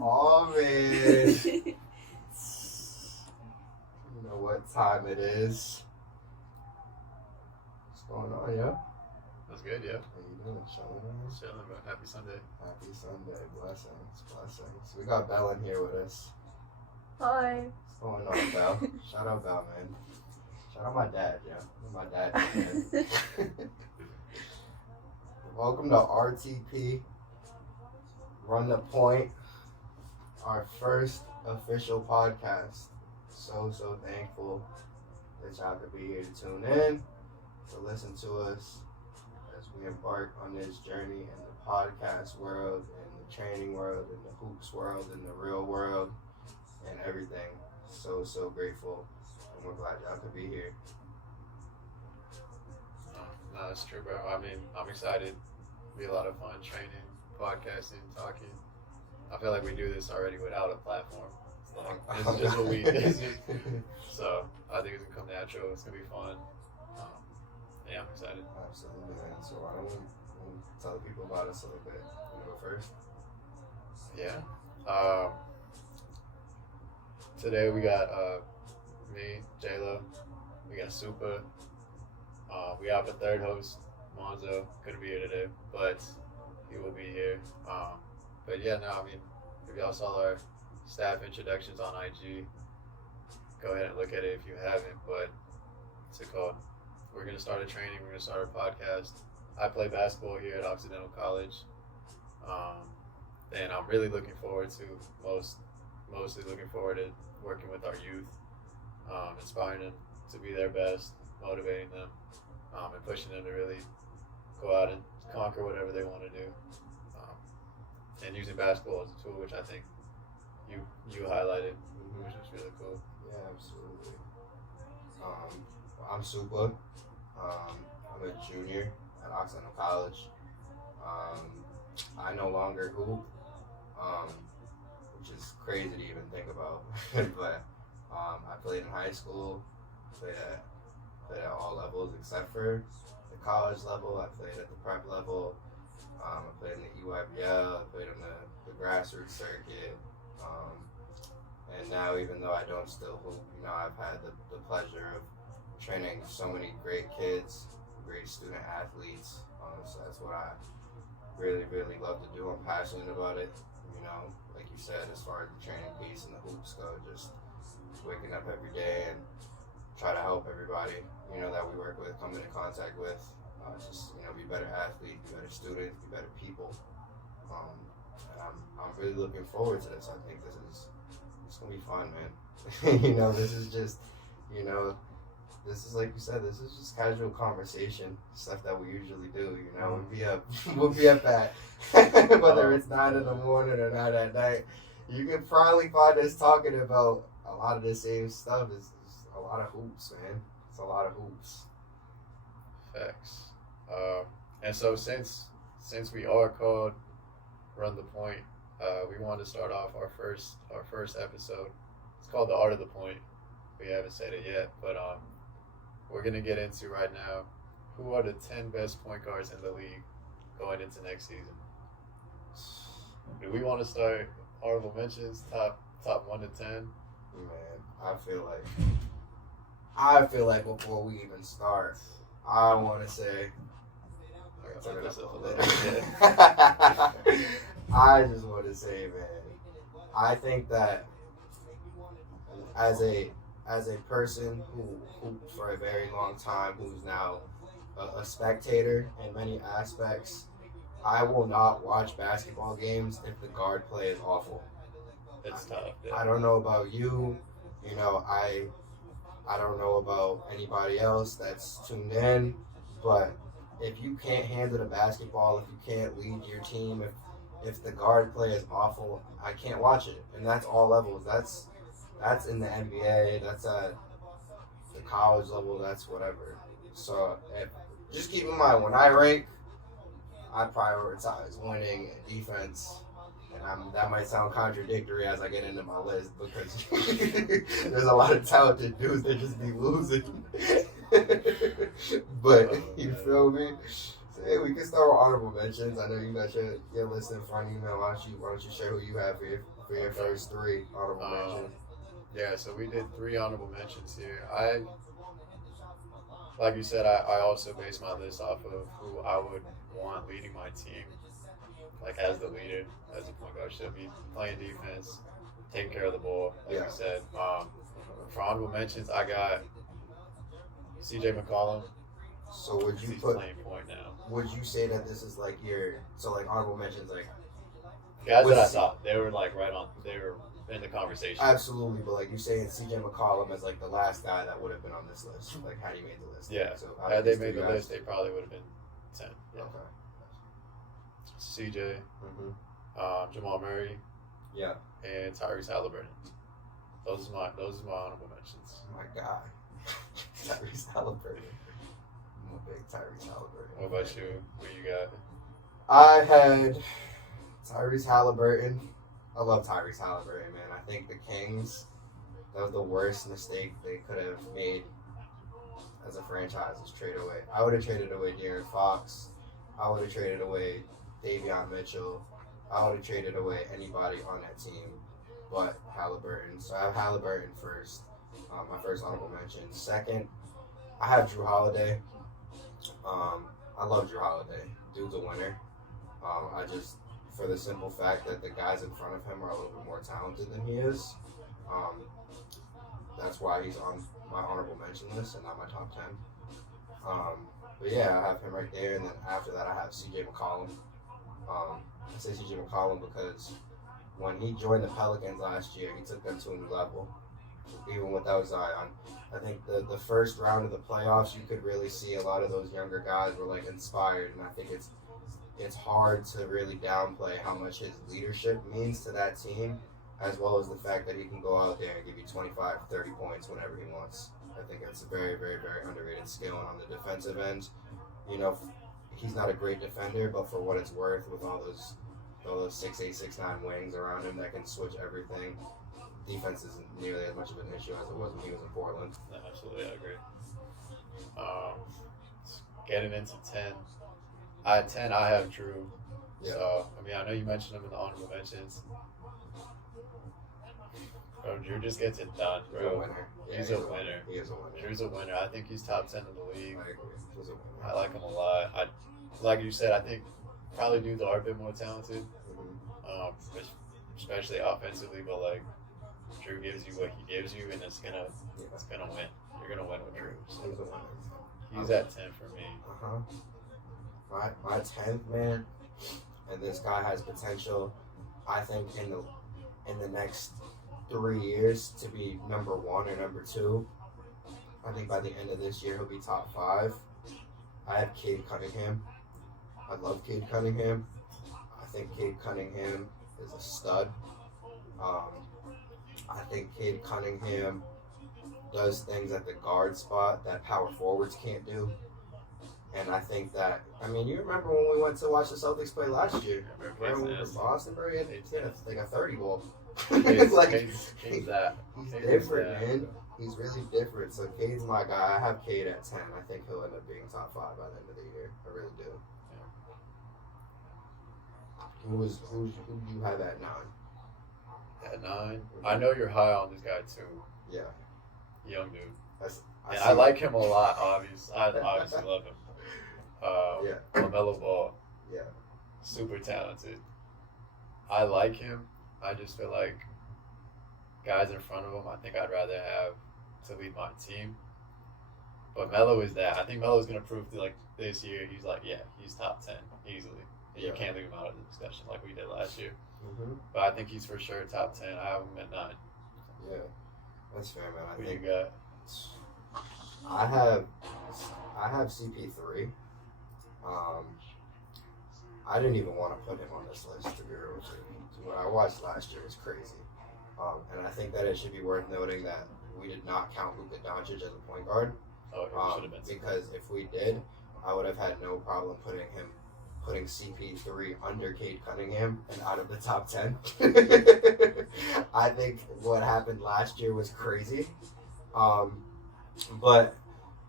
Oh man. You know what time it is. What's going on, yo? That's good, yeah. How you doing? Chilling, bro. Happy Sunday. Happy Sunday. Blessings. We got Belle in here with us. Hi. What's going on, Belle? Shout out Belle, man. Shout out my dad, yeah. My dad, man. Welcome to RTP. Run the Point. Our first official podcast. So thankful that y'all could be here to tune in, to listen to us as we embark on this journey in the podcast world, in the training world, in the hoops world, in the real world, and everything. So grateful, and we're glad y'all could be here. No, that's true, bro. I mean, I'm excited. It'll be a lot of fun training, podcasting, talking. I feel like we do this already without a platform. This is just what we do. So I think it's going to come natural. It's going to be fun. Yeah, I'm excited. Absolutely, man. So why don't we tell people about us a little bit? You go first? Yeah. Today we got me, JLo. We got Supa. We have a third host, Monzo. Couldn't be here today, but he will be here. But yeah, no, I mean, if y'all saw our staff introductions on IG, go ahead and look at it if you haven't. But what's it called? We're going to start a training. We're going to start a podcast. I play basketball here at Occidental College. And I'm really looking forward to, mostly looking forward to working with our youth, inspiring them to be their best, motivating them, and pushing them to really go out and conquer whatever they want to do. And using basketball as a tool, which I think you highlighted, which was really cool. Yeah, absolutely. I'm Supa. I'm a junior at Occidental College. I no longer hoop, which is crazy to even think about. But I played in high school, played at all levels except for the college level. I played at the prep level. I played in the EYBL. I played on the grassroots circuit. And now, even though I don't still hoop, I've had the pleasure of training so many great kids, great student athletes. So that's what I really love to do. I'm passionate about it. Like you said, as far as the training piece and the hoops go, just waking up every day and try to help everybody, that we work with, come into contact with. Just be better athletes, be better students, be better people. And I'm really looking forward to this. I think it's gonna be fun, man. This is just, this is, like you said, this is just casual conversation, stuff that we usually do. We'll be up at whether it's 9 in the morning or 9 at night. You can probably find us talking about a lot of the same stuff. It's a lot of hoops, man. It's a lot of hoops. Facts. And so since we are called Run the Point, we wanted to start off our first episode. It's called The Art of the Point. We haven't said it yet, but we're gonna get into right now who are the 10 best point guards in the league going into next season. Do we want to start honorable mentions, top 1 to 10? Man, I feel like before we even start, I want to say. I just want to say, man, I think that as a person who hooped for a very long time, who's now a spectator in many aspects, I will not watch basketball games if the guard play is awful. It's tough. Yeah. I don't know about you, I don't know about anybody else that's tuned in, but if you can't handle the basketball, if you can't lead your team, if the guard play is awful, I can't watch it. And that's all levels. That's in the NBA, that's at the college level, that's whatever. So just keep in mind, when I rank, I prioritize winning and defense. And that might sound contradictory as I get into my list because there's a lot of talented dudes that just be losing. But you feel me? So, hey, we can start with honorable mentions. I know you got your list in front of you, man. Why don't you share who you have for your first 3 honorable mentions. Yeah, so we did 3 honorable mentions here. Like you said, I also base my list off of who I would want leading my team. Like as the leader, as a point guard should be playing defense, taking care of the ball, like you said. For honorable mentions, I got CJ McCollum. So would you He's put? playing point now. Would you say that this is like your honorable mentions like guys that I thought they were like right on, they were in the conversation. Absolutely, but like you're saying, CJ McCollum is like the last guy that would have been on this list. Like how do you made the list? Yeah. So Had they made the list, they probably would have been 10. Yeah. Okay. CJ, Jamal Murray, yeah, and Tyrese Halliburton. Those are my honorable mentions. My guy, Tyrese Halliburton. I'm a big Tyrese Halliburton. What about you? Who you got? I had Tyrese Halliburton. I love Tyrese Halliburton, man. I think the Kings, that was the worst mistake they could have made as a franchise, was trade away. I would have traded away De'Aaron Fox. I would have traded away Davion Mitchell. I would have traded away anybody on that team but Halliburton. So I have Halliburton first, my first honorable mention. Second, I have Drew Holiday. I love Drew Holiday. Dude's a winner. For the simple fact that the guys in front of him are a little bit more talented than he is. That's why he's on my honorable mention list and not my top 10. But yeah, I have him right there. And then after that, I have CJ McCollum. I say CJ McCollum because when he joined the Pelicans last year, he took them to a new level, even without Zion. I think the first round of the playoffs, you could really see a lot of those younger guys were like inspired, and I think it's hard to really downplay how much his leadership means to that team, as well as the fact that he can go out there and give you 25, 30 points whenever he wants. I think it's a very, very, very underrated skill. And on the defensive end, he's not a great defender, but for what it's worth, with all those 6'8", 6'9" wings around him that can switch everything, defense isn't nearly as much of an issue as it was when he was in Portland. No, absolutely, I agree. Getting into 10. At 10, I have Drew. Yeah. So, I know you mentioned him in the honorable mentions. Bro, Drew just gets it done, bro. He's a winner. Yeah, he's a winner. He is a winner. Drew's a winner. I think he's top 10 in the league. I agree. He's a winner. I like him a lot. Like you said, I think probably dudes are a bit more talented, especially offensively. But like Drew gives you what he gives you, and it's gonna win. You're gonna win with Drew. So He's a winner. he's at 10 for me. My 10th man, and this guy has potential. I think in the next 3 years to be number 1 or number 2. I think by the end of this year he'll be top 5. I have Cade Cunningham. I love Cade Cunningham. I think Cade Cunningham is a stud. I think Cade Cunningham does things at the guard spot that power forwards can't do. And I think that, you remember when we went to watch the Celtics play last year? Remember when we were in Boston, bro? He had like a 30 ball. He's different, man. He's really different. So Cade's my guy. I have Cade at 10. I think he'll end up being top 5 by the end of the year. I really do. Who do you have at 9? At 9? I know you're high on this guy too. Yeah. Young dude. I like him a lot, obviously. I obviously love him. LaMelo Ball. Yeah. Super talented. I like him. I just feel like guys in front of him, I think I'd rather have to lead my team. But Melo is that. I think Melo's going to prove this year, he's top 10 easily. You can't leave him out of the discussion like we did last year. Mm-hmm. But I think he's for sure top 10. I have him at 9. Yeah. That's fair, man. Who you got? I have CP3. I didn't even want to put him on this list, to be real with you. What I watched last year was crazy. And I think that it should be worth noting that we did not count Luka Doncic as a point guard. Should have been. Because if we did, I would have had no problem putting CP3 under Cade Cunningham and out of the top 10. I think what happened last year was crazy. But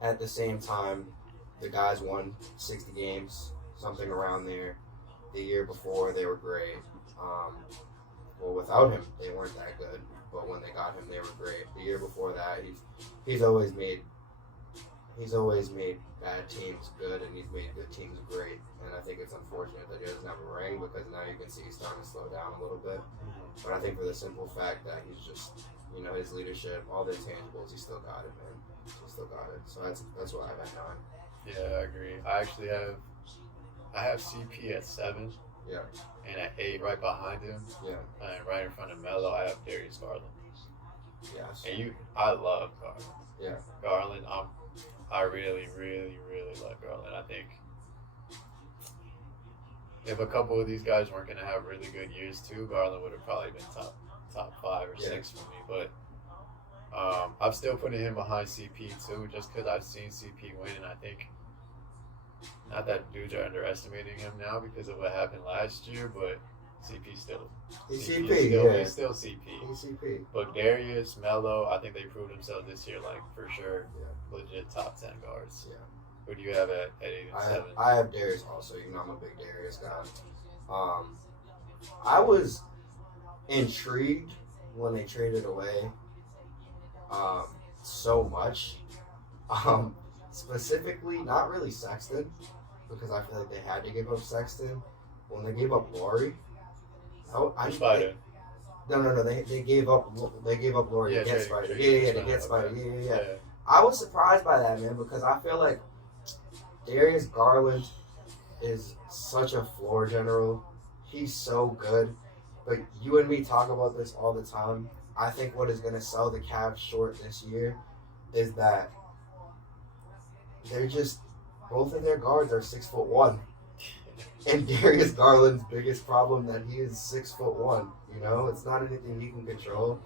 at the same time, the guys won 60 games, something around there. The year before, they were great. well, without him, they weren't that good. But when they got him, they were great. The year before that, he's always made bad teams good, and he's made good teams great. And I think it's unfortunate that he doesn't have a ring, because now you can see he's starting to slow down a little bit. But I think for the simple fact that he's just, his leadership, all the intangibles, he still got it, man. He still got it. So that's what I have at 9. Yeah, I agree. I have CP at 7. Yeah. And at 8, right behind him. Yeah. And right in front of Melo, I have Darius Garland. Yes. And I love Garland. Yeah. Garland, I really, really, really love Garland. I think if a couple of these guys weren't going to have really good years too, Garland would have probably been top 5 or 6 for me. But I'm still putting him behind CP too, just because I've seen CP win, and I think not that dudes are underestimating him now because of what happened last year, but CP still. He's CP CP, still, yeah. He's still CP. He's CP. But Darius, Melo, I think they proved themselves this year, like for sure, Yeah. legit top 10 guards. Yeah. Who do you have at 8 and 7? I have Darius also. I'm a big Darius guy. I was intrigued when they traded away so much. Specifically, not really Sexton, because I feel like they had to give up Sexton. When they gave up Laurie, Spider. No. They gave up Laurie to get Spider. Yeah, to get Spider. Yeah. I was surprised by that, man, because I feel like Darius Garland is such a floor general. He's so good. But you and me talk about this all the time. I think what is going to sell the Cavs short this year is that they're just, both of their guards are 6'1". And Darius Garland's biggest problem that he is 6'1". It's not anything he can control.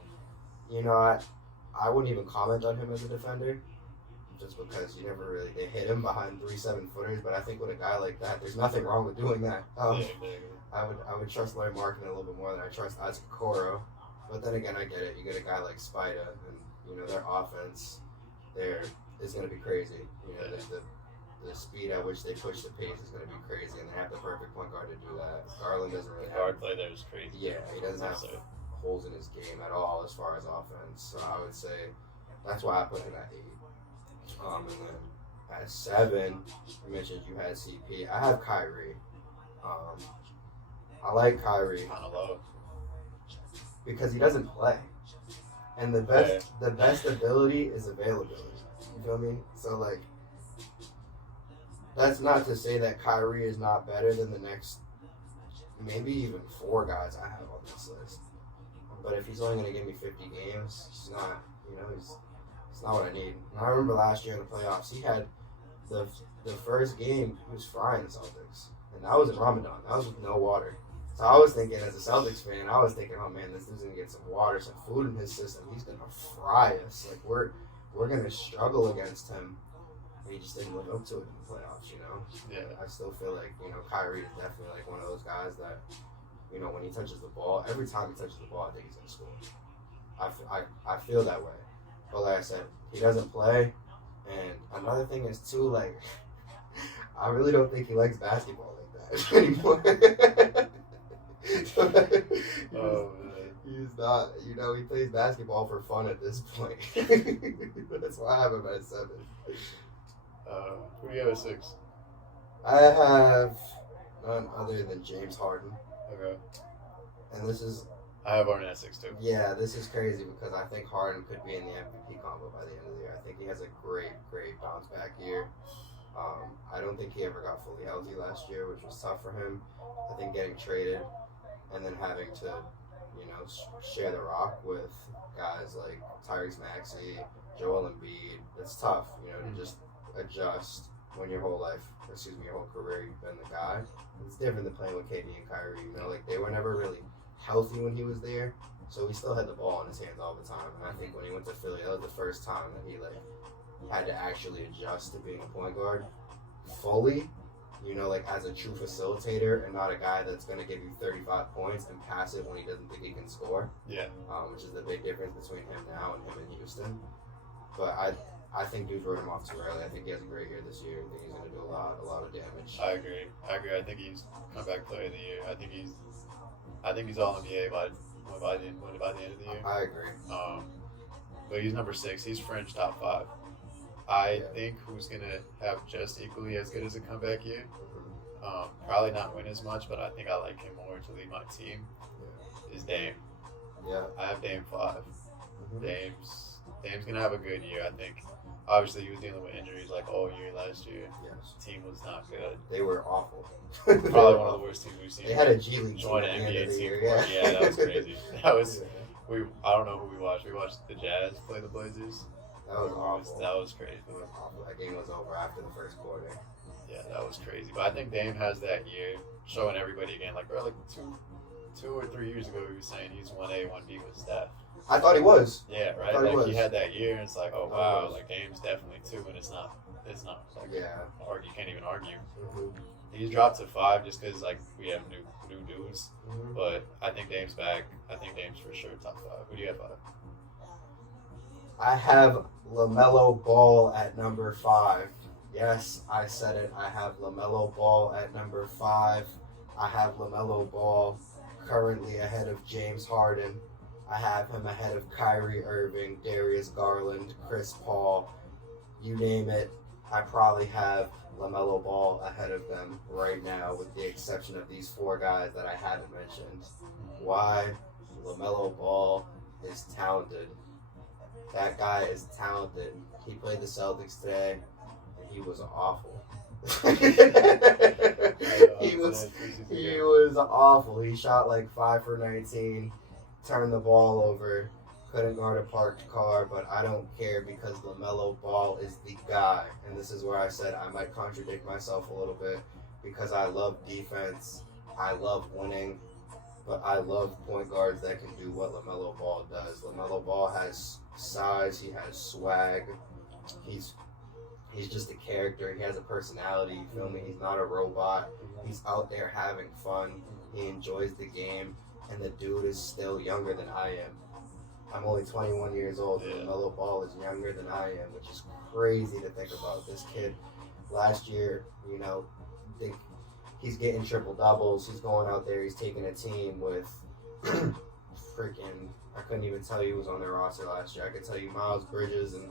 I wouldn't even comment on him as a defender, just because they hit him behind 3 7-footers. But I think with a guy like that, there's nothing wrong with doing that. I would trust Larry Markin a little bit more than I trust Isaac Okoro. But then again, I get it. You get a guy like Spida, and their offense is going to be crazy. The speed at which they push the pace is going to be crazy, and they have the perfect point guard to do that. Garland doesn't really have guard play there is crazy. Yeah, he doesn't have holes in his game at all as far as offense. So I would say that's why I put him at 8. And then at 7, you mentioned you had CP. I have Kyrie. I like Kyrie Kind of low because he doesn't play, and the best ability is availability. You feel me? So that's not to say that Kyrie is not better than the next, maybe even 4 guys I have on this list. But if he's only going to give me 50 games, it's not, it's not what I need. And I remember last year in the playoffs, he had the first game, he was frying the Celtics. And that was in Ramadan. That was with no water. So I was thinking, as a Celtics fan, oh man, this dude's going to get some water, some food in his system. He's going to fry us. We're going to struggle against him. And he just didn't live up to it in the playoffs, Yeah. I still feel like, Kyrie is definitely one of those guys that, when he touches the ball, every time he touches the ball, I think he's going to score. I feel that way. But like I said, he doesn't play. And another thing is, too, I really don't think he likes basketball like that anymore. He's not, he plays basketball for fun at this point. That's why I have him at 7. Who do you have at 6? I have none other than James Harden. Okay. And I have Harden at 6 too. Yeah, this is crazy because I think Harden could be in the MVP combo by the end of the year. I think he has a great bounce back year. I don't think he ever got fully healthy last year, which was tough for him. I think getting traded and then having to, share the rock with guys like Tyrese Maxey, Joel Embiid, it's tough, to just adjust when your whole career you've been the guy. It's different than playing with KD and Kyrie. They were never really healthy when he was there, so he still had the ball in his hands all the time. And I think when he went to Philly, that was the first time that he had to actually adjust to being a point guard fully, as a true facilitator and not a guy that's going to give you 35 points and pass it when he doesn't think he can score. Yeah. Which is the big difference between him now and him in Houston. But I think dudes wrote him off too early. I think he has a great year this year. I think he's going to do a lot of damage. I agree. I think he's comeback player of the year. I think he's all NBA by by the end of the year. I agree. But he's number 6. He's fringe top 5. I think who's gonna have just equally as good as a comeback year. Probably not win as much, but I think I like him more to lead my team. Is Dame. Yeah. I have Dame 5. Dame's gonna have a good year. I think. Obviously, he was dealing with injuries like all year last year. Yes. The team was not good. They were awful. Probably one of the worst teams we've seen. They had a G League join team an at the end NBA of the team. year. Yeah, that was crazy. That was I don't know who we watched. We watched the Jazz play the Blazers. That was awful. That was crazy. It was awful. That game was over after the first quarter. Yeah, that was crazy. But I think Dame has that year, showing everybody again. Like, bro, like two or 3 years ago, he was saying he's 1A, 1B with Steph. I thought he was. Yeah, right. Like he had that year, and it's like, oh wow, like Dame's definitely 2, and it's not like you can't even argue. Mm-hmm. He's dropped to 5 just because like we have new dudes, but I think Dame's back. I think Dame's for sure top 5. Who do you have 5? I have LaMelo Ball at number 5. Yes, I said it. I have LaMelo Ball at number 5. I have LaMelo Ball currently ahead of James Harden. I have him ahead of Kyrie Irving, Darius Garland, Chris Paul. You name it, I probably have LaMelo Ball ahead of them right now, with the exception of these 4 guys that I haven't mentioned. Why? LaMelo Ball is talented. That guy is talented. He played the Celtics today, and he was awful. He was awful. He shot like 5 for 19, turned the ball over, couldn't guard a parked car, but I don't care because LaMelo Ball is the guy. And this is where I said I might contradict myself a little bit because I love defense, I love winning, but I love point guards that can do what LaMelo Ball does. LaMelo Ball has size, he has swag, he's just a character, he has a personality, you feel me? He's not a robot, he's out there having fun, he enjoys the game, and the dude is still younger than I am. I'm only 21 years old, and LaMelo Ball is younger than I am, which is crazy to think about. This kid, last year, he's getting triple doubles. He's going out there. He's taking a team with freaking. I couldn't even tell you who was on their roster last year. I could tell you Miles Bridges and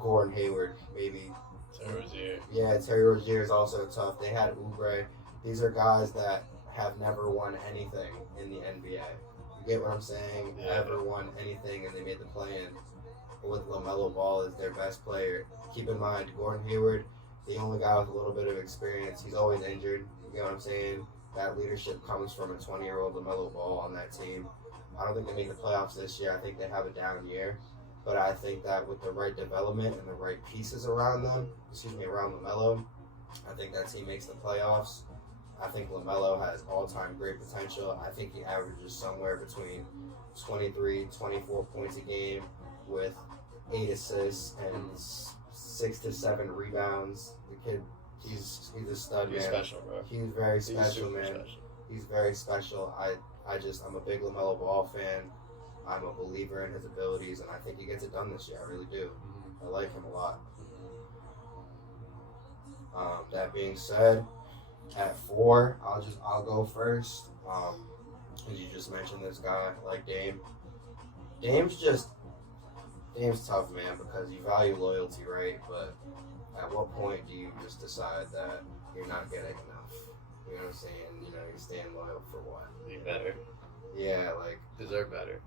Gordon Hayward, maybe. Terry Rozier. Yeah, Terry Rozier is also tough. They had Oubre. These are guys that have never won anything in the NBA. You get what I'm saying? Yeah. Never won anything, and they made the play-in with LaMelo Ball as their best player. Keep in mind, Gordon Hayward, the only guy with a little bit of experience. He's always injured. You get what I'm saying? That leadership comes from a 20-year-old LaMelo Ball on that team. I don't think they make the playoffs this year. I think they have a down year. But I think that with the right development and the right pieces around them, around LaMelo, I think that team makes the playoffs. I think LaMelo has all-time great potential. I think he averages somewhere between 23, 24 points a game with 8 assists and 6 to 7 rebounds. The kid, he's a stud, man. He's special, bro. He's very special, man. Special. He's very special. I'm a big LaMelo Ball fan. I'm a believer in his abilities, and I think he gets it done this year. I really do. I like him a lot. That being said, at 4, I'll go first. As you just mentioned, this guy like Dame. Dame's tough, man, because you value loyalty, right? But at what point do you just decide that you're not getting enough? You know what I'm saying? You're staying loyal for what? Be better. Yeah, like Deserve better.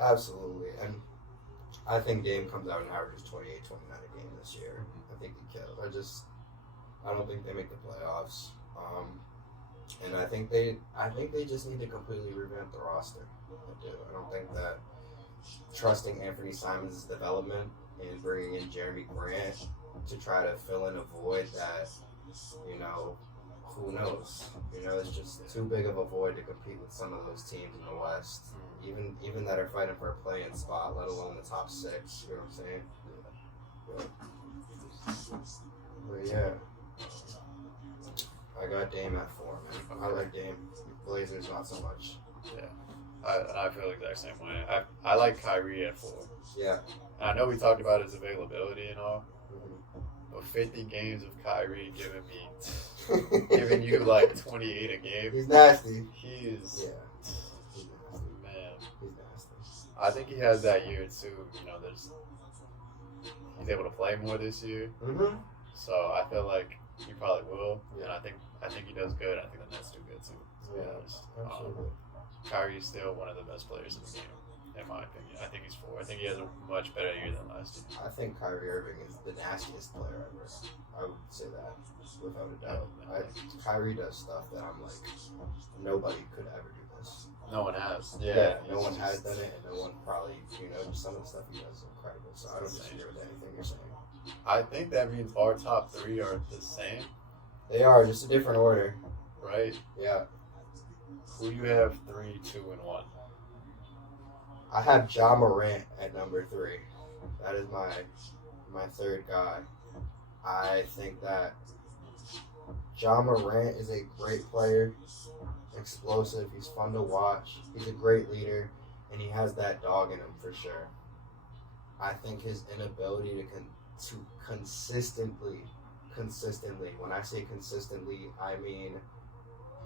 absolutely. And I think Dame comes out and averages 28, 29 a game this year. I think he kills. I don't think they make the playoffs. And I think they just need to completely revamp the roster. I do. I don't think that trusting Anthony Simons' development and bringing in Jeremy Grant to try to fill in a void that, who knows? It's just too big of a void to compete with some of those teams in the West. Even that are fighting for a play-in spot, let alone the top 6. You know what I'm saying? But yeah. I got Dame at 4, man. I like Dame. Blazers, not so much. Yeah. I feel the exact same way. I like Kyrie at 4. Yeah. And I know we talked about his availability and all, but 50 games of Kyrie giving you like 28 a game. He's nasty. He is. Yeah. He's nasty. Man. He's I think he has that year too. You know, he's able to play more this year. Mm-hmm. So I feel like he probably will, and I think he does good. I think the Nets do good too. To be honest, Absolutely. Kyrie's still one of the best players in the game, in my opinion. I think he's 4. I think he has a much better year than last year. I think Kyrie Irving is the nastiest player ever. I would say that without a doubt. Kyrie does stuff that I'm like, nobody could ever do this. No one has. No one has done it, and no one probably, just some of the stuff he does is incredible. So I don't disagree with anything you're saying. I think that means our top 3 are the same. They are, just a different order. Right? Yeah. Who do you have 3, 2, and 1? I have Ja Morant at number 3. That is my third guy. I think that Ja Morant is a great player, explosive. He's fun to watch. He's a great leader, and he has that dog in him for sure. I think his inability to consistently, when I say consistently, I mean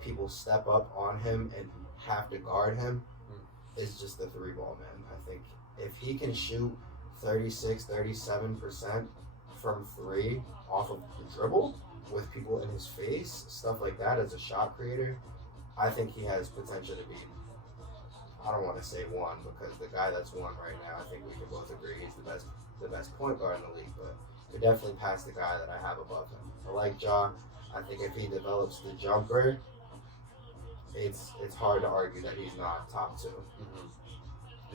people step up on him and have to guard him, is just the 3-ball man. I think if he can shoot 36, 37% from 3 off of the dribble with people in his face, stuff like that as a shot creator, I think he has potential to be, I don't want to say 1 because the guy that's 1 right now, I think we can both agree he's the best point guard in the league, but could definitely pass the guy that I have above him. I like Ja. I think if he develops the jumper, it's hard to argue that he's not top 2. Mm-hmm.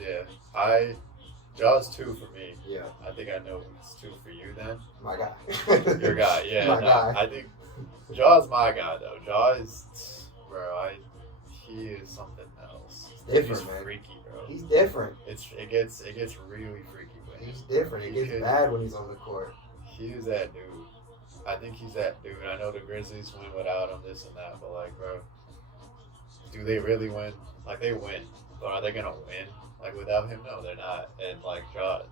Yeah, Ja's 2 for me. Yeah. I think I know it's 2 for you then. My guy. Your guy, yeah. My guy. I think Ja's my guy though. Ja is, bro. He is something else. He's different, He's man. freaky, bro. He's different. It gets really freaky with him. He's different. It gets bad when he's on the court. He's that dude. I think he's that dude. I know the Grizzlies win without him, this and that, but like, bro, do they really win? Like, they win, but are they gonna win? Like, without him, no, they're not. And like Ja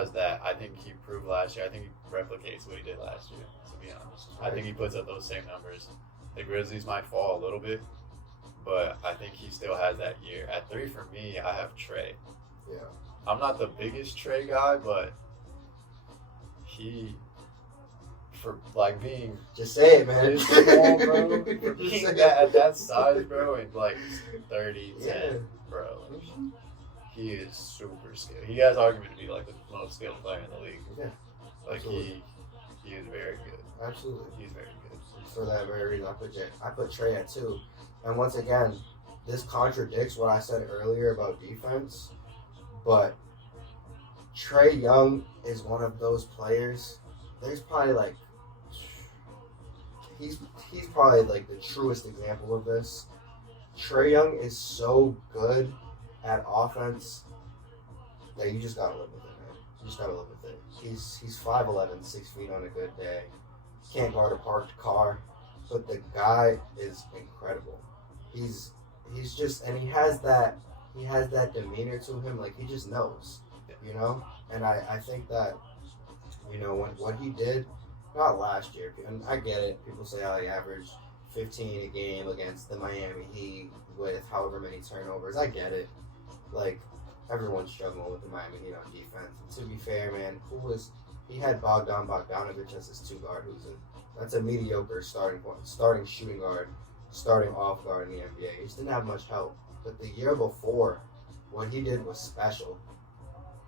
is that. I think he proved last year. I think he replicates what he did last year. To be honest, I think he puts up those same numbers. The Grizzlies might fall a little bit, but I think he still has that year. At 3 for me, I have Trey. Yeah. I'm not the biggest Trey guy, but for like being just say it, man. This small, bro. For being at that size, bro, and like 30, 10, bro. Like, he is super skilled. He has argument to be like the most skilled player in the league. Yeah. Like he is very good. Absolutely. He's very good. For that very reason, I put Trey at 2. And once again, this contradicts what I said earlier about defense, but Trae Young is one of those players. There's probably like he's probably like the truest example of this. Trae Young is so good at offense that you just gotta live with it, man. You just gotta live with it. He's 5'11", 6 feet on a good day. Can't guard a parked car, but the guy is incredible. He's just, and he has that demeanor to him, like he just knows, And I think that, what he did, not last year, and I get it. People say, he averaged 15 a game against the Miami Heat with however many turnovers. I get it. Like, everyone's struggling with the Miami Heat on defense. And to be fair, man, he had Bogdanovich as his 2 guard, that's a mediocre starting shooting guard, starting off guard in the NBA. He just didn't have much help. But the year before, what he did was special.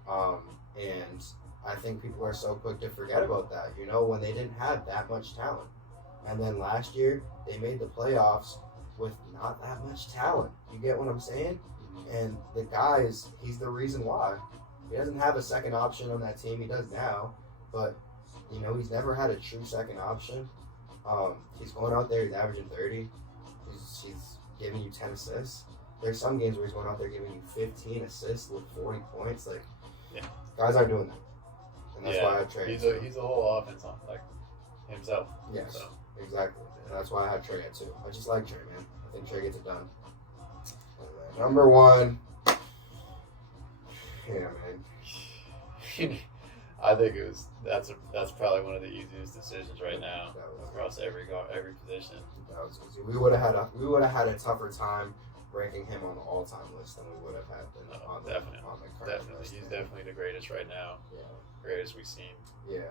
And I think people are so quick to forget about that, when they didn't have that much talent. And then last year, they made the playoffs with not that much talent. You get what I'm saying? And the guy he's the reason why. He doesn't have a second option on that team. He does now. But, he's never had a true second option. He's going out there, he's averaging 30. He's giving you 10 assists. There's some games where he's going out there giving you 15 assists with 40 points. Like, guys aren't doing that. And that's why I trade. He's a whole offense on, like, himself. Yes, exactly. And that's why I had Trey at 2. I just like Trey, man. I think Trey gets it done. Number 1. Yeah, man. I think that's probably one of the easiest decisions right now across every position. That was easy. We would have had a tougher time ranking him on the all-time list than we would have had been on the Definitely. current Definitely. list. He's definitely the greatest right now. Yeah. Greatest we've seen Yeah.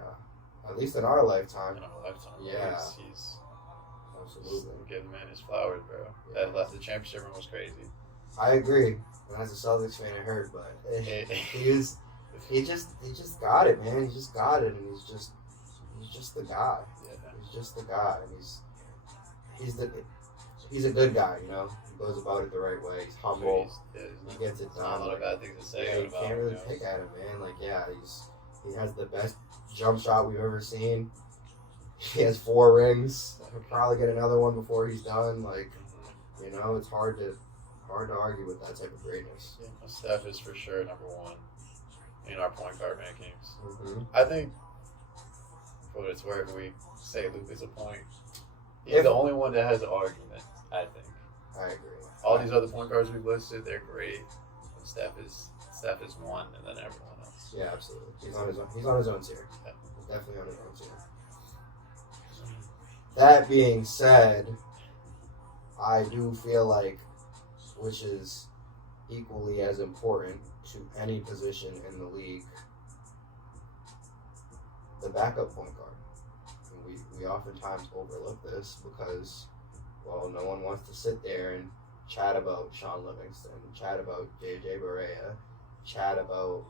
At least in our lifetime. in our lifetime. Yeah. He's Absolutely. give the man his flowers, bro. Yeah. That the championship run was crazy. I agree. And as a Celtics fan, it hurt, but he just got it, man. He just got it, and he's just the guy. Yeah. He's just the guy, and he's a good guy, you know. He goes about it the right way. He's humble. He gets it done. Not a lot of bad things to say Yeah, you about can't him. really You know? pick at him, man. Like, yeah, he has the best jump shot we've ever seen. He has 4 rings. He'll probably get another one before he's done. Like, you know, it's hard to argue with that type of greatness. Yeah, Steph is for sure number 1 in our point guard rankings. Mm-hmm. I think, for what it's worth, we say Luke is a point. He's the only one that has an argument, I think. I agree. All these other point guards we've listed, they're great. And Steph is 1, and then everyone else. Yeah, absolutely. He's on his own tier. Yeah. He's definitely on his own tier. That being said, I do feel like, which is equally as important to any position in the league, the backup point guard. And we oftentimes overlook this because, well, no one wants to sit there and chat about Sean Livingston, chat about JJ Barea, chat about,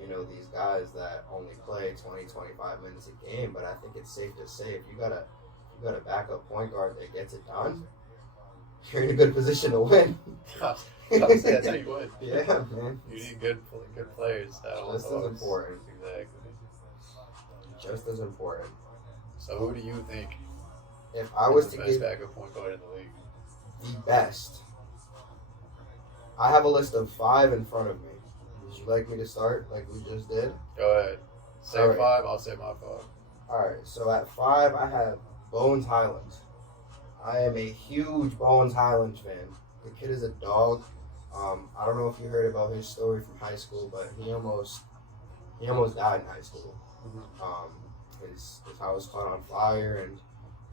you know, these guys that only play 20, 25 minutes a game. But I think it's safe to say if you got a backup point guard that gets it done, you're in a good position to win. That's how you win. Yeah, man. You need good players. Just as important. Exactly. Just as important. So who do you think If I was is to the best give backup point guard in the league? the best, I have a list of 5 in front of me. Would you like me to start like we just did? Go ahead. Say All right. 5, I'll say my 5. Alright, so at 5 I have Bones Highland. I am a huge Bones Highland fan. The kid is a dog. I don't know if you heard about his story from high school, but he almost died in high school. His house caught on fire and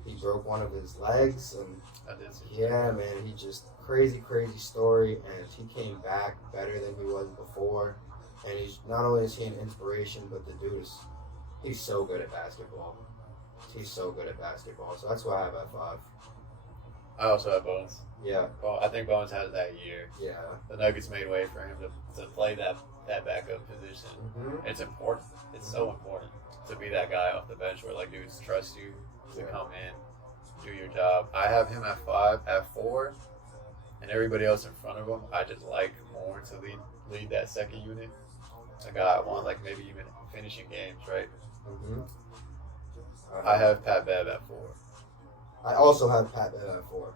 he broke one of his legs, and I did see. yeah, man, he just crazy story, and he came back better than he was before. And he's not only is he an inspiration, but the dude he's so good at basketball. He's so good at basketball. So that's why I have at 5. I also have Bones. Yeah, Well, I think Bones has that year. yeah. The Nuggets made way for him to play that backup position. Mm-hmm. It's important. It's so important to be that guy off the bench where, like, dudes trust you to come in, do your job. I have him at 5. At 4, and everybody else in front of him, I just like more to lead that second unit. A guy I want, like, maybe even finishing games, right? Mm-hmm. I have Pat Bev at 4. I also have Pat Bev at 4.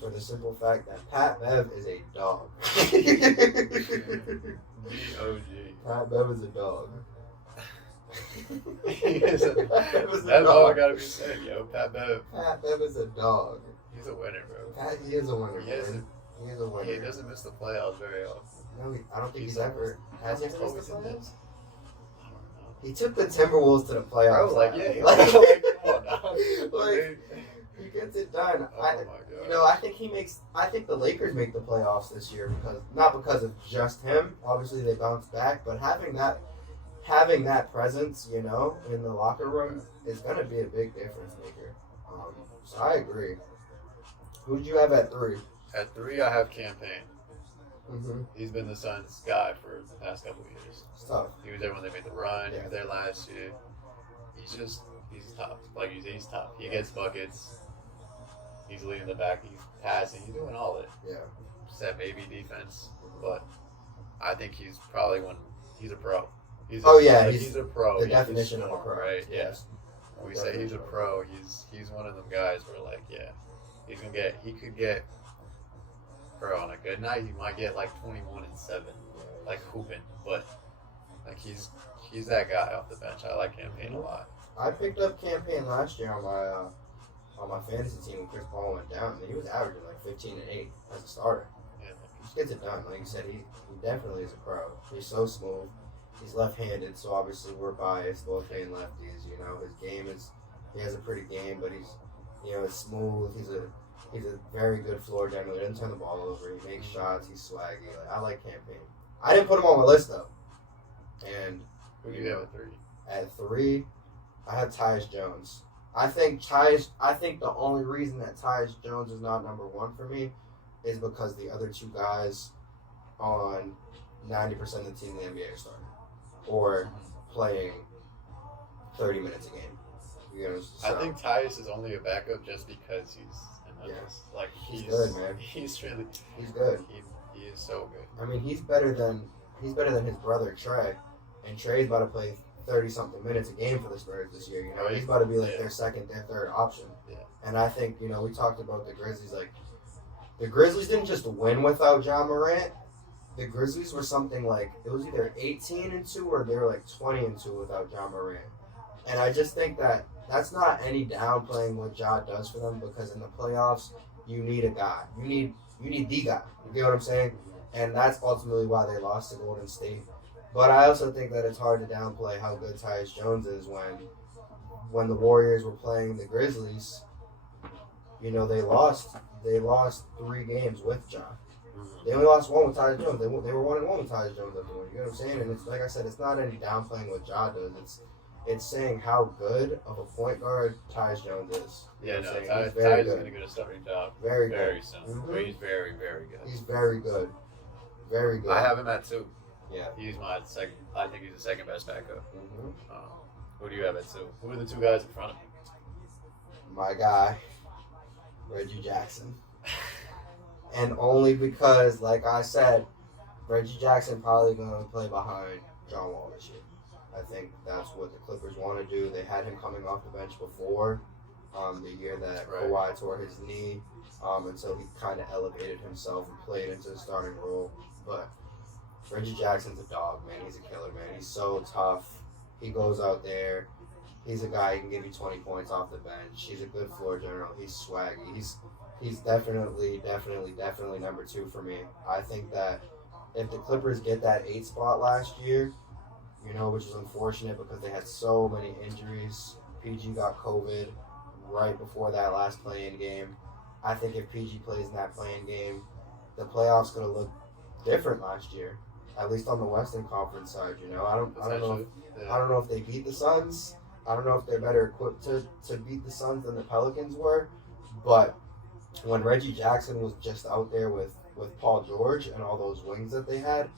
For the simple fact that Pat Bev is a dog. D-O-G. Pat Bev is a dog. That's all I gotta be saying, yo. Pat Bev. Pat Bev is a dog. He's a winner, bro. He is a winner, He is man. He is a winner. He doesn't miss the playoffs very often. No, I don't think he's always- ever. Has he ever always missed the in playoffs? this. I don't know. He took the Timberwolves to the playoffs. Bro, like, yeah, like, come on now. like, he gets it done. Oh my god. You know, I think the Lakers make the playoffs this year not because of just him. Obviously, they bounced back, but having that presence, you know, in the locker room is going to be a big difference maker. So I agree. Who did you have at 3? At 3, I have Campaign. Mm-hmm. He's been the Suns' guy for the past couple of years. It's tough. He was there when they made the run. He Yeah. was there last year. He's tough. Like, he's tough. He gets buckets. He's leading the back. He's passing. He's doing all of it. Yeah. Except maybe defense. But I think he's probably he's a pro. He's a pro. The He's definition of a smart, pro. right? Yeah. Yes. When we say he's a pro, he's one of them guys where, like, yeah, he could get, bro, on a good night, he might get like 21 and 7, like hooping, but like he's that guy off the bench. I like Campaign a lot. I picked up Campaign last year on my fantasy team when Chris Paul went down, and he was averaging like 15 and 8 as a starter. Yeah. He just gets it done. Like you said, he definitely is a pro. He's so smooth. He's left-handed, so obviously we're biased, both being lefties. You know, his game he has a pretty game, but he's, you know, it's smooth. He's a very good floor general. He doesn't turn the ball over. He makes shots. He's swaggy. Like, I like Campaign. I didn't put him on my list though. And Who do you have at 3? at 3, I have Tyus Jones. I think the only reason that Tyus Jones is not number 1 for me is because the other 2 guys on 90% of the team in the NBA are starting or playing 30 minutes a game. You know, so. I think Tyus is only a backup just because he's in Memphis. Like he's good, man. He's good. He is so good. I mean, he's better than his brother Trey, and Trey's about to play 30-something minutes a game for the Spurs this year. You know, he's about to be like their second, their third option. Yeah. And I think, you know, we talked about the Grizzlies. Like, the Grizzlies didn't just win without Ja Morant. The Grizzlies were something like, it was either 18-2 or they were like 20-2 without Ja Morant. And I just think that that's not any downplaying what Ja does for them, because in the playoffs, you need a guy. You need the guy. You get what I'm saying? And that's ultimately why they lost to Golden State. But I also think that it's hard to downplay how good Tyus Jones is when the Warriors were playing the Grizzlies. You know, they lost 3 games with Ja. They only lost 1 with Tyus Jones. They were 1-1 with Tyus Jones at the one. You know what I'm saying? And it's like I said, it's not any downplaying what Ja does. It's saying how good of a point guard Tyus Jones is. Yeah, no, Tyus is going to get a starting job very soon. Mm-hmm. But he's very, very good. He's very good. Very good. I have him at 2. Yeah. He's my second. I think he's the second best backup. Mm-hmm. Who do you have at 2? Who are the 2 guys in front of him? My guy, Reggie Jackson. And only because, like I said, Reggie Jackson probably going to play behind John Wall this year. I think that's what the Clippers want to do. They had him coming off the bench before, the year that Kawhi tore his knee, and so he kind of elevated himself and played into the starting role. But Reggie Jackson's a dog, man. He's a killer, man. He's so tough. He goes out there. He's a guy who can give you 20 points off the bench. He's a good floor general. He's swaggy. He's definitely number 2 for me. I think that if the Clippers get that 8 spot last year, you know, which is unfortunate because they had so many injuries. PG got COVID right before that last play-in game. I think if PG plays in that play-in game, the playoffs could have looked different last year, at least on the Western Conference side. You know, I don't know if they beat the Suns. I don't know if they're better equipped to beat the Suns than the Pelicans were. But when Reggie Jackson was just out there with Paul George and all those wings that they had,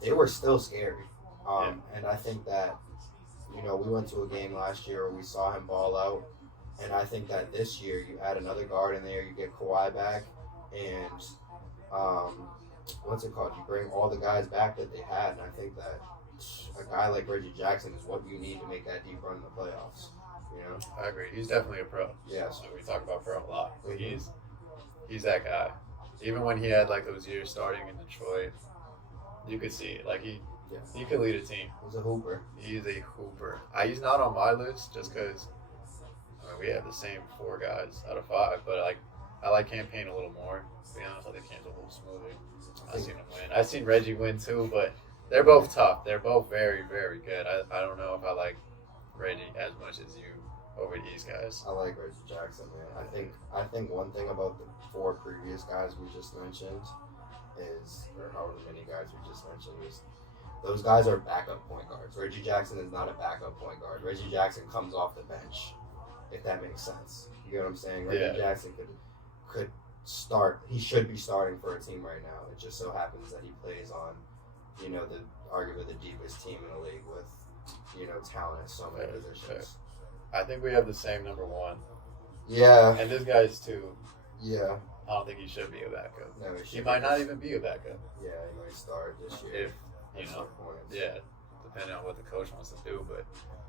they were still scary. And I think that, you know, we went to a game last year where we saw him ball out. And I think that this year you add another guard in there, you get Kawhi back, and you bring all the guys back that they had. And I think that a guy like Reggie Jackson is what you need to make that deep run in the playoffs. You know? I agree. He's definitely a pro. Yeah. So we talk about pro a lot. But he's that guy. Even when he had like those years starting in Detroit, you could see it. Like he could lead a team. He's a hooper. He's a hooper. He's not on my list just because we have the same 4 guys out of 5. But I like Campaign a little more. To be honest, I think Camp's a little smoother. I've seen him win. I've seen Reggie win too, but they're both tough. They're both very, very good. I don't know if I like Reggie as much as you over these guys. I like Reggie Jackson, man. I think one thing about the 4 previous guys we just mentioned or however many guys we just mentioned, is those guys are backup point guards. Reggie Jackson is not a backup point guard. Reggie Jackson comes off the bench, if that makes sense. You get what I'm saying? Reggie Jackson could start. He should be starting for a team right now. It just so happens that he plays on, you know, arguably the deepest team in the league with, you know, talent at so many positions. I think we have the same number 1. Yeah. And this guy is 2. Yeah. I don't think he should be a backup. No, he might not even be a backup. Yeah, he might start this year. If, depending on what the coach wants to do. But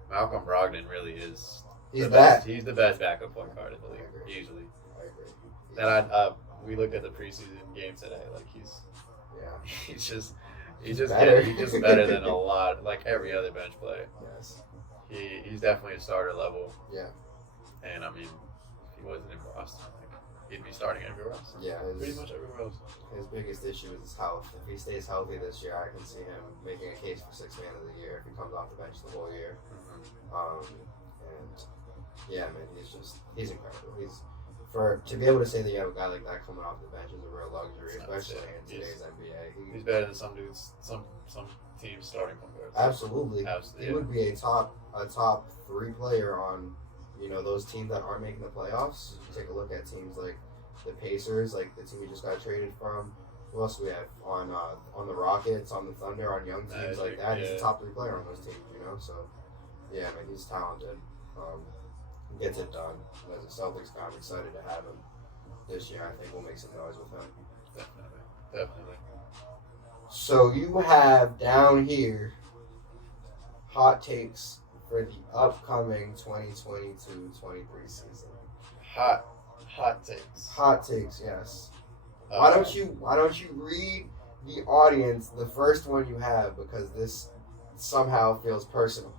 Malcolm Brogdon really is the best. He's the best backup point guard in the league, easily. I agree. And we looked at the preseason game today. Like he's just better than a lot, like every other bench player. Yes. He's definitely a starter level. Yeah. And I mean, if he wasn't in Boston, he'd be starting everywhere else. Yeah, pretty much everywhere else. His biggest issue is his health. If he stays healthy this year, I can see him making a case for 6th man of the year if he comes off the bench the whole year. Mm-hmm. And yeah, man, he's incredible. to be able to say that you have a guy like that coming off the bench is a real luxury, especially in today's NBA. He's better than some dudes, some teams starting point guards. Absolutely. Absolutely. He would be a top 3 player on, those teams that aren't making the playoffs. You take a look at teams like the Pacers, like the team we just got traded from. Who else do we have on the Rockets, on the Thunder, on young teams like that? He's a top 3 player on those teams, So, yeah, man, he's talented. Gets it done. As a Celtics guy, I'm excited to have him this year. I think we'll make some noise with him. Definitely. So you have down here hot takes for the upcoming 2022-23 season. Hot takes. Hot takes, yes. Why don't you read the audience the first one you have, because this somehow feels personal.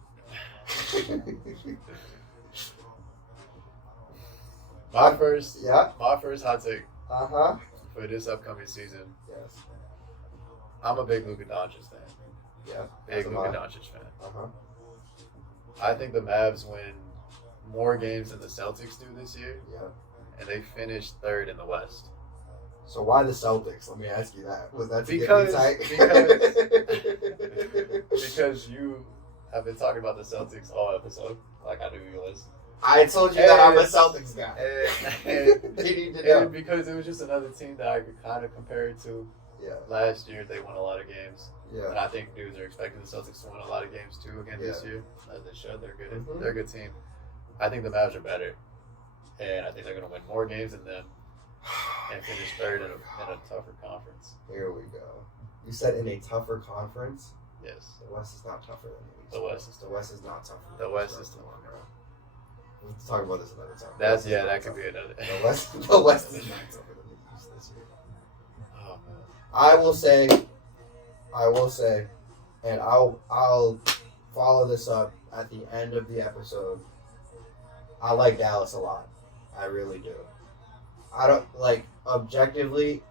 My first hot take Uh-huh. for this upcoming season. Yes. I'm a big Luka Doncic fan. Yeah. Big Luka Doncic fan. Uh-huh. I think the Mavs win more games than the Celtics do this year. Yeah. And they finished third in the West. So why the Celtics? Let me ask you that. Was that to because get me tight? because you have been talking about the Celtics all episode, like I knew you was. I told you that I'm a Celtics guy. And You need to know. because it was just another team that I could kind of compare it to. Yeah. Last year they won a lot of games. Yeah. And I think dudes are expecting the Celtics to win a lot of games too again this year. As they should. They're good. Mm-hmm. They're a good team. I think the Mavs are better. And I think they're going to win more games than them and finish third in a tougher conference. Here we go. You said in a tougher conference? Yes. The West is not tougher than the East. The West is not tougher. The West is tougher. We'll talk about this another time. That could be another. The West is not tougher than the East this year. Oh man. I will say, and I'll follow this up at the end of the episode. I like Dallas a lot. I really do. I don't objectively.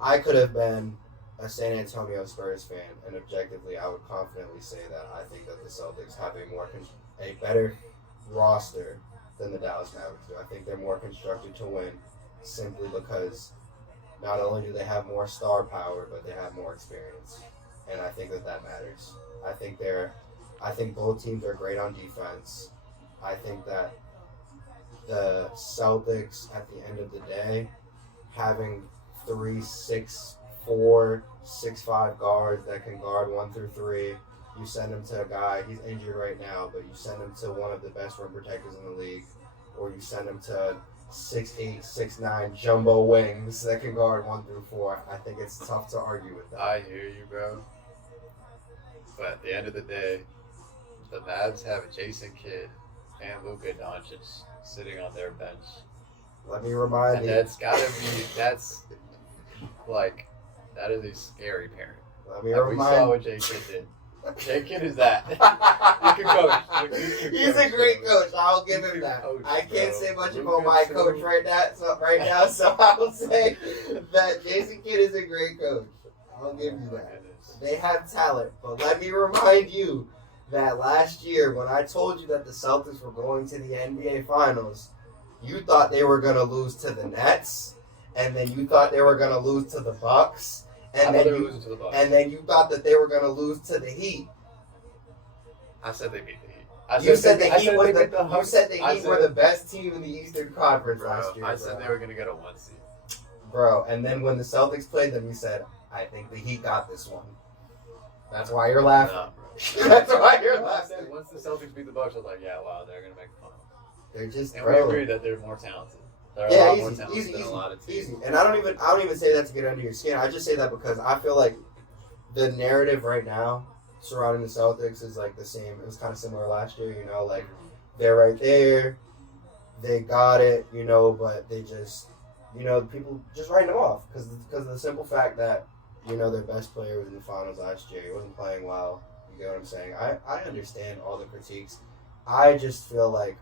I could have been a San Antonio Spurs fan, and objectively, I would confidently say that I think that the Celtics have a better roster than the Dallas Mavericks do. I think they're more constructed to win, simply because not only do they have more star power, but they have more experience, and I think that matters. I think both teams are great on defense. I think that the Celtics, at the end of the day, having 3 6'4", 6'5" guards that can guard 1 through 3. You send him to a guy, he's injured right now, but you send him to one of the best rim protectors in the league, or you send him to 6'8", 6'9" jumbo wings that can guard 1 through 4. I think it's tough to argue with that. I hear you, bro. But at the end of the day, the Mavs have Jason Kidd and Luka Doncic sitting on their bench. Let me remind you. That is a scary parent. Let me We remind saw what Jay Kidd did. Jay Kidd is that. You can coach. He's a great coach. I'll give him that. I can't say much about my coach right now, so I will say that Jason Kidd is a great coach. I'll give you that. They have talent, but let me remind you that last year when I told you that the Celtics were going to the NBA Finals, you thought they were going to lose to the Nets, and then you thought they were going to lose to the Bucks, and then you thought that they were going to lose to the Heat. I said they beat the Heat. You said the Heat were the best team in the Eastern Conference last year. I said they were going to get a 1 seed. Bro, and then when the Celtics played them, you said, I think the Heat got this one. That's why you're laughing. Nah, That's why you're laughing. Once the Celtics beat the Bucks, I was like, yeah, wow, they're going to make fun. They're just, and bro. we agree that they're more talented. They're a lot more talented than a lot of teams. Easy. And I don't even say that to get under your skin. I just say that because I feel like the narrative right now surrounding the Celtics is like the same. It was kind of similar last year, like they're right there, they got it, but they just, people just writing them off because of the simple fact that, their best player was in the finals last year. He wasn't playing well. You get what I'm saying? I understand all the critiques. I just feel like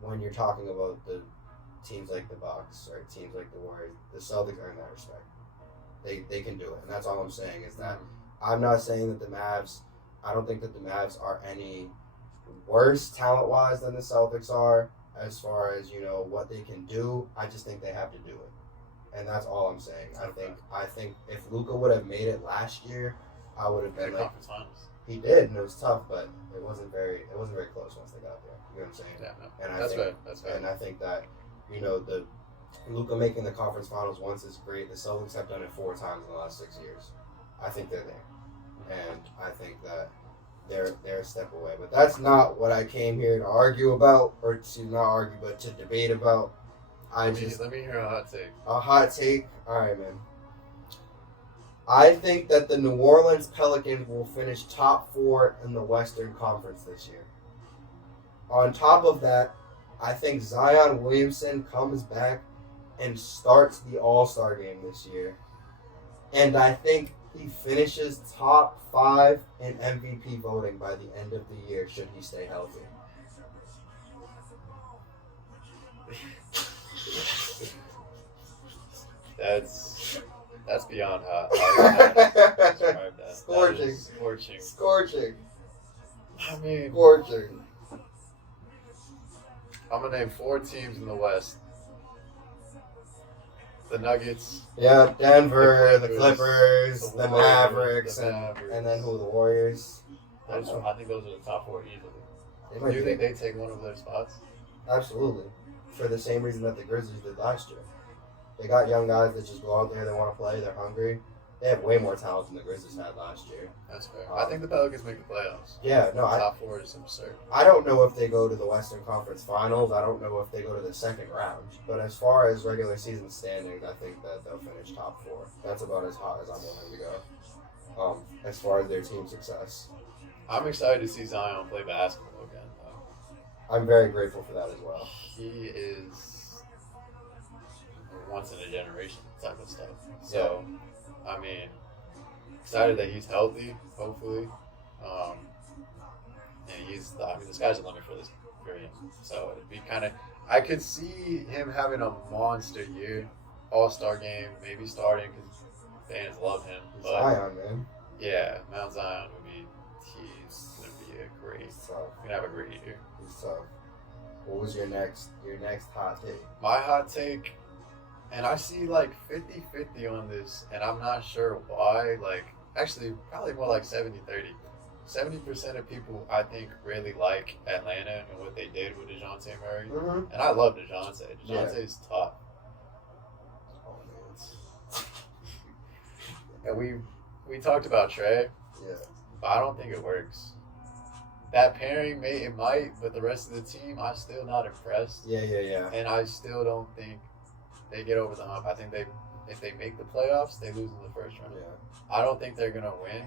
when you're talking about the teams like the Bucks or teams like the Warriors, the Celtics earn that respect. They can do it, and that's all I'm saying is that I'm not saying that the Mavs. I don't think that the Mavs are any worse talent-wise than the Celtics are. as far as what they can do. I just think they have to do it, and that's all I'm saying. I think if Luka would have made it last year, I would have been like, conference finals. he did, and it was tough, but it wasn't very close once they got there. You know what I'm saying? Yeah, no. And That's fair. And I think that the Luka making the conference finals once is great. The Celtics have done it 4 times in the last 6 years. I think they're there, and I think that they're a step away. But that's not what I came here to argue about, or to not argue, but to debate about. Let me hear a hot take. A hot take? All right, man. I think that the New Orleans Pelicans will finish top 4 in the Western Conference this year. On top of that, I think Zion Williamson comes back and starts the All-Star game this year. And I think he finishes top 5 in MVP voting by the end of the year, should he stay healthy. That's beyond hot. I describe that. Scorching. Scorching. I mean, scorching. I'm gonna name 4 teams in the West. The Nuggets. Yeah, Denver, the Clippers, the Warriors, Mavericks, the Mavericks. and then who? The Warriors. I think those are the top 4 easily. They might Do you be. think they take one of their spots? Absolutely. For the same reason that the Grizzlies did last year. They got young guys that just go out there, they want to play, they're hungry. They have way more talent than the Grizzlies had last year. That's fair. I think the Pelicans make the playoffs. Yeah, no, Top 4 is absurd. I don't know if they go to the Western Conference Finals. I don't know if they go to the second round. But as far as regular season standings, I think that they'll finish top 4. That's about as hot as I'm willing to go. As far as their team success. I'm excited to see Zion play basketball again, though. I'm very grateful for that as well. He is once in a generation type of stuff. So, I mean, excited that he's healthy, hopefully. And the sky's the limit for him. So it'd be kind of, I could see him having a monster year, All-Star game, maybe starting because fans love him. But Zion, man. yeah, Mount Zion he's gonna be gonna have a great year. He's tough. What was your next hot take? My hot take, and I see like 50-50 on this, and I'm not sure why. Like, actually, probably more like 70-30. 70% of people, I think, really like Atlanta and what they did with DeJounte Murray. Mm-hmm. And I love DeJounte. DeJounte is tough. And we talked about Trey, but I don't think it works. That pairing, it might, but the rest of the team, I'm still not impressed. Yeah. And I still don't think they get over the hump. I think if they make the playoffs, they lose in the first round. Yeah. I don't think they're going to win,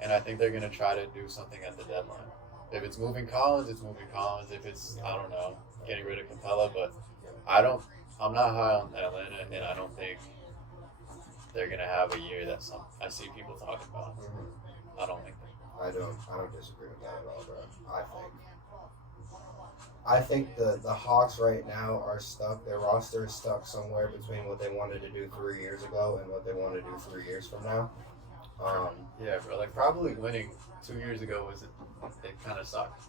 and I think they're going to try to do something at the deadline. If it's moving Collins, it's moving Collins. If it's, I don't know, getting rid of Capella, but I'm not high on Atlanta, and I don't think they're going to have a year that I see people talking about. Mm-hmm. I don't think that. I don't disagree with that at all, bro. I think the Hawks right now are stuck. Their roster is stuck somewhere between what they wanted to do 3 years ago and what they want to do 3 years from now. Yeah, bro. Like, probably winning 2 years ago it kind of sucked.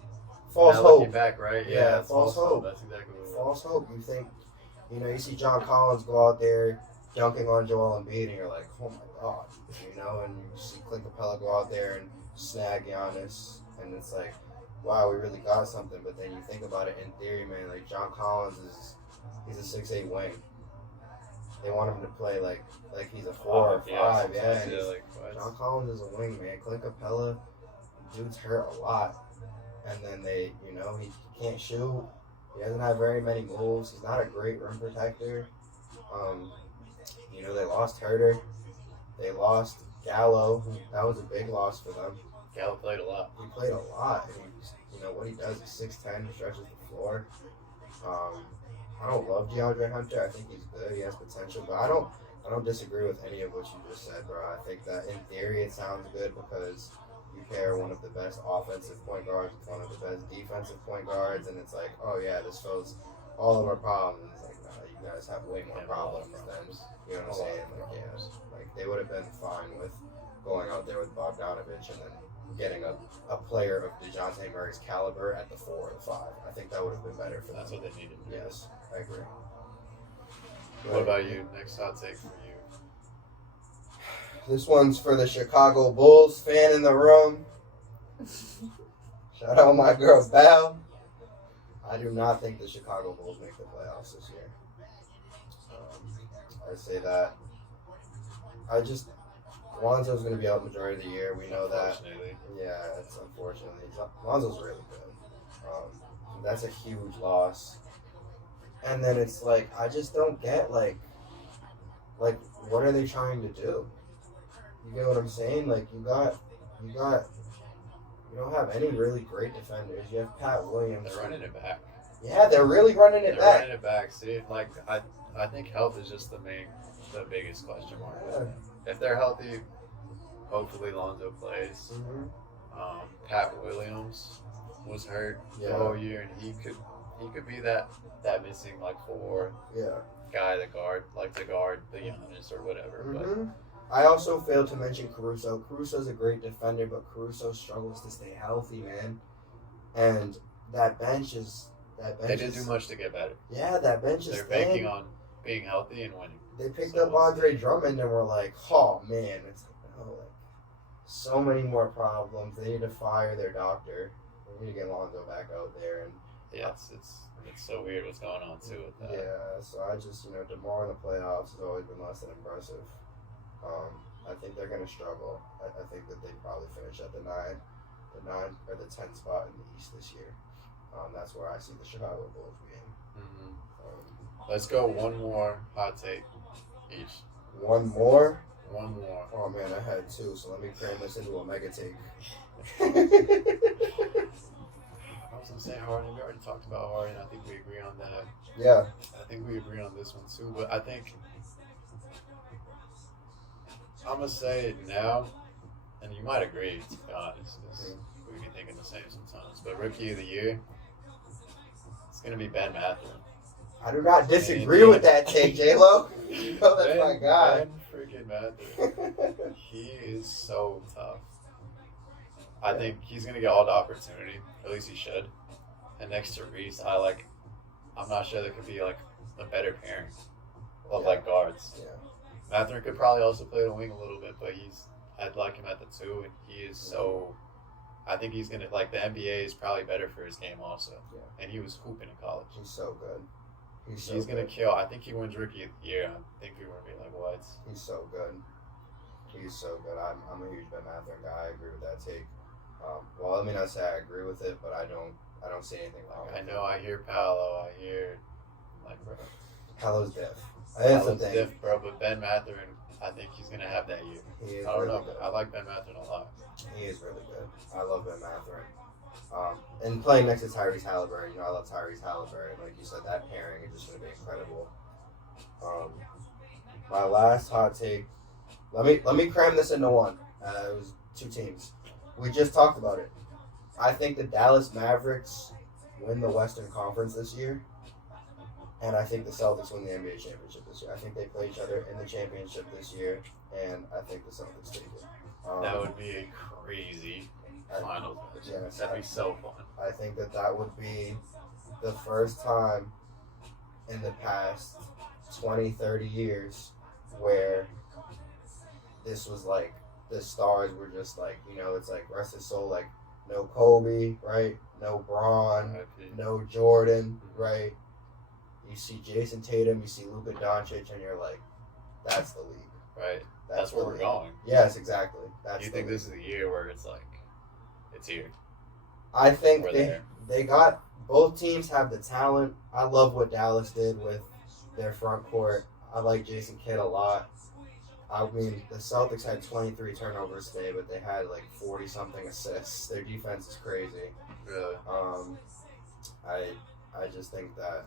False now hope. Looking back, right? Yeah, false hope. That's exactly what it was. False hope. You think, you see John Collins go out there dunking on Joel Embiid, and you're like, oh my god, and you see Clint Capella go out there and snag Giannis, and it's like, wow, we really got something. But then you think about it in theory, man, like John Collins he's a 6'8" wing. They want him to play like he's a 4 or 5, and John Collins is a wing, man. Clint Capella, dude's hurt a lot, and then he can't shoot. He doesn't have very many moves. He's not a great rim protector. They lost Herter. They lost Gallo. That was a big loss for them. Gallo played a lot. He played a lot. And what he does is 6'10", stretches the floor. I don't love DeAndre Hunter. I think he's good. He has potential. But I don't disagree with any of what you just said, bro. I think that in theory it sounds good because you pair one of the best offensive point guards with one of the best defensive point guards, and it's like, oh yeah, this solves all of our problems. And it's like, nah, you guys have way more problems than, you know what I'm saying? Like, yeah, like they would have been fine with going out there with Bogdanovich and then getting a player of DeJounte Murray's caliber at the 4 or the 5. I think that would have been better for them. That's what they needed. Yes, I agree. What about you? Next hot take for you. This one's for the Chicago Bulls fan in the room. Shout out my girl Val. I do not think the Chicago Bulls make the playoffs this year. I say that. Lonzo's going to be out the majority of the year. We know that. Yeah, it's unfortunately. Lonzo's really good. That's a huge loss. And then it's like, I just don't get, like, what are they trying to do? You get what I'm saying? Like, you don't have any really great defenders. You have Pat Williams. They're running it back. Yeah, they're really running it back. Running it back. See, like, I think health is just the biggest question mark. Yeah. If they're healthy, hopefully Lonzo plays. Mm-hmm. Pat Williams was hurt the Yeah. whole year, and he could be that missing like 4 Yeah. guy to guard the Giannis or whatever. Mm-hmm. I also failed to mention Caruso. Caruso's a great defender, but Caruso struggles to stay healthy, man. And that bench is. They didn't do much to get better. Yeah, that bench is. They're banking on being healthy and winning. They picked up Andre Drummond and were like, oh man, it's like so many more problems. They need to fire their doctor. They need to get Lonzo back out there. And yeah, it's so weird what's going on too with that. yeah, so I just DeMar in the playoffs has always been less than impressive. I think they're gonna struggle. I think that they probably finish at the 9 or the 10 spot in the East this year. That's where I see the Chicago Bulls being. Mm-hmm. Let's go one more hot take each. One more? One more. Oh man, I had 2, so let me cram this into a mega take. I was gonna say Harden. We already talked about Harden. I think we agree on that. Yeah. I think we agree on this one too. But I think I'm gonna say it now, and you might agree, to be honest, because we be thinking the same sometimes. But Rookie of the Year, it's gonna be Ben Mathurin. I do not disagree with that take, JLo. You know that's my guy. Ben freaking Mathurin. He is so tough. I think he's going to get all the opportunity. At least he should. And next to Reese, I'm not sure there could be like a better pairing of like guards. Yeah. Mathurin could probably also play the wing a little bit, but I'd like him at the 2, and he is so. I think he's gonna like the NBA is probably better for his game also. Yeah. And he was hooping in college. He's so good. He's gonna kill. I think he wins Rookie of the Year. I think people are gonna be like, what? He's so good. He's so good. I'm a huge Ben Mathurin guy. I agree with that take. Well, let me not say I agree with it, but I don't see anything wrong. I know. I hear Paolo. I hear like, bro. Paolo's diff. Paolo's diff, bro. But Ben Mathurin, I think he's gonna have that year. He is I don't really know. good. I like Ben Mathurin a lot. He is really good. I love Ben Mathurin. And playing next to Tyrese Halliburton, I love Tyrese Halliburton. Like you said, that pairing is just going to be incredible. My last hot take. Let me cram this into one. It was 2 teams. We just talked about it. I think the Dallas Mavericks win the Western Conference this year, and I think the Celtics win the NBA championship this year. I think they play each other in the championship this year, and I think the Celtics take it. That would be a crazy finals match. Yes, That'd be so fun. I think that would be the first time in the past 20, 30 years where this was like the stars were just like, it's like rest his soul, like no Kobe, right? No Braun, no Jordan, right? You see Jason Tatum, you see Luka Doncic, and you're like, that's the league. Right. That's where we're going. Yes, exactly. You think this is the year where it's like, it's here? I think they got, both teams have the talent. I love what Dallas did with their front court. I like Jason Kidd a lot. I mean, the Celtics had 23 turnovers today, but they had like 40-something assists. Their defense is crazy. Really? I just think that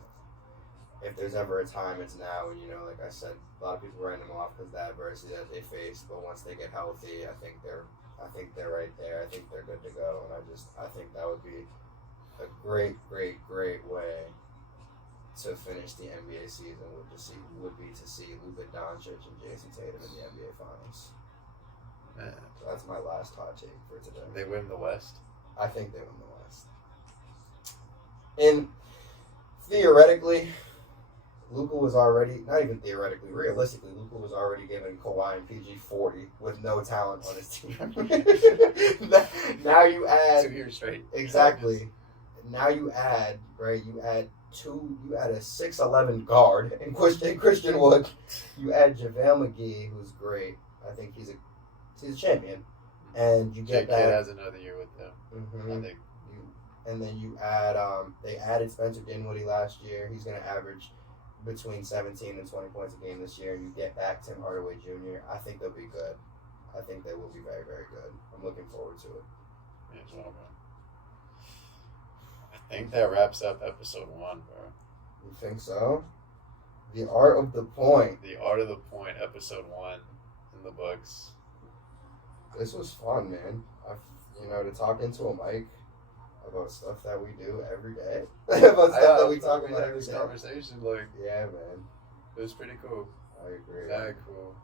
if there's ever a time, it's now. And, like I said, a lot of people write them off because of the adversity that they faced. But once they get healthy, I think they're right there. I think they're good to go. And I think that would be a great, great, great way to finish the NBA season would be to see Luka Doncic and Jason Tatum in the NBA Finals. Man. So that's my last hot take for today. They win the West. I think they win the West. And theoretically, Luka was already, not even theoretically, realistically, Luka was already giving Kawhi and PG 40 with no talent on his team. Now you add 2 years straight. Exactly. Now you add, right? You add a 6'11" guard and Christian Wood. You add JaVale McGee, who's great. I think he's a champion. And you get J. that. Kidd has another year with them. Mm-hmm. I think. And then you add, they added Spencer Dinwiddie last year. He's going to average between 17 and 20 points a game this year. You get back Tim Hardaway Jr. I think they'll be good. I think they will be very, very good. I'm looking forward to it. Yeah, it's all good. I think that wraps up episode 1, bro. You think so? The Art of the Point. The Art of the Point, episode 1 in the books. This was fun, man. To talk into a mic about stuff that we do every day. About stuff that we talk about every this day. conversation, Yeah, man. it was pretty cool. I agree. Very cool.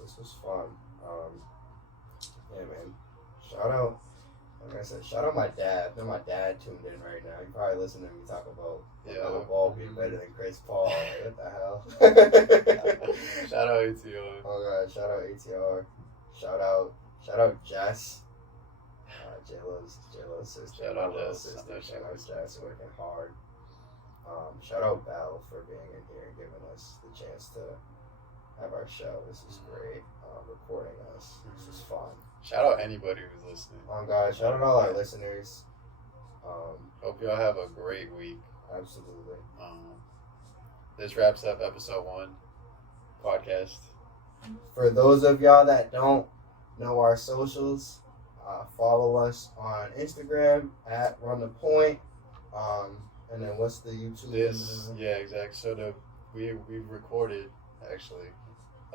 This was fun. Yeah, man. Shout out, like I said, shout out my dad. I know my dad tuned in right now. He probably listening to me talk about the ball being better than Chris Paul. Like, what the hell? Shout out ATR. Oh god, shout out ATR. Shout out Jess. JLo's sister. Shout my out little Jess. sister. Shout out Jess, working hard. Shout out Belle for being in here and giving us the chance to have our show. This is great. Recording us. This is fun. Shout out anybody who's listening. Guys, shout out all our listeners. Hope y'all have a great week. Absolutely. This wraps up episode 1 podcast. For those of y'all that don't know our socials, follow us on Instagram at Run the Point. And then what's the YouTube? Yeah, exactly. So we've recorded actually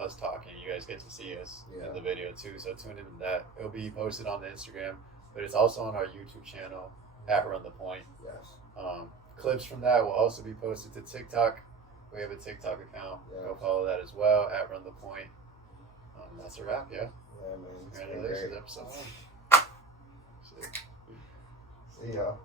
us talking. You guys get to see us in the video too. So tune into that. It'll be posted on the Instagram, but it's also on our YouTube channel at Run the Point. Yes. Clips from that will also be posted to TikTok. We have a TikTok account. Yeah. Go follow that as well at Run the Point. That's a wrap, yeah. Yeah, man. Congratulations, episode 1. See y'all.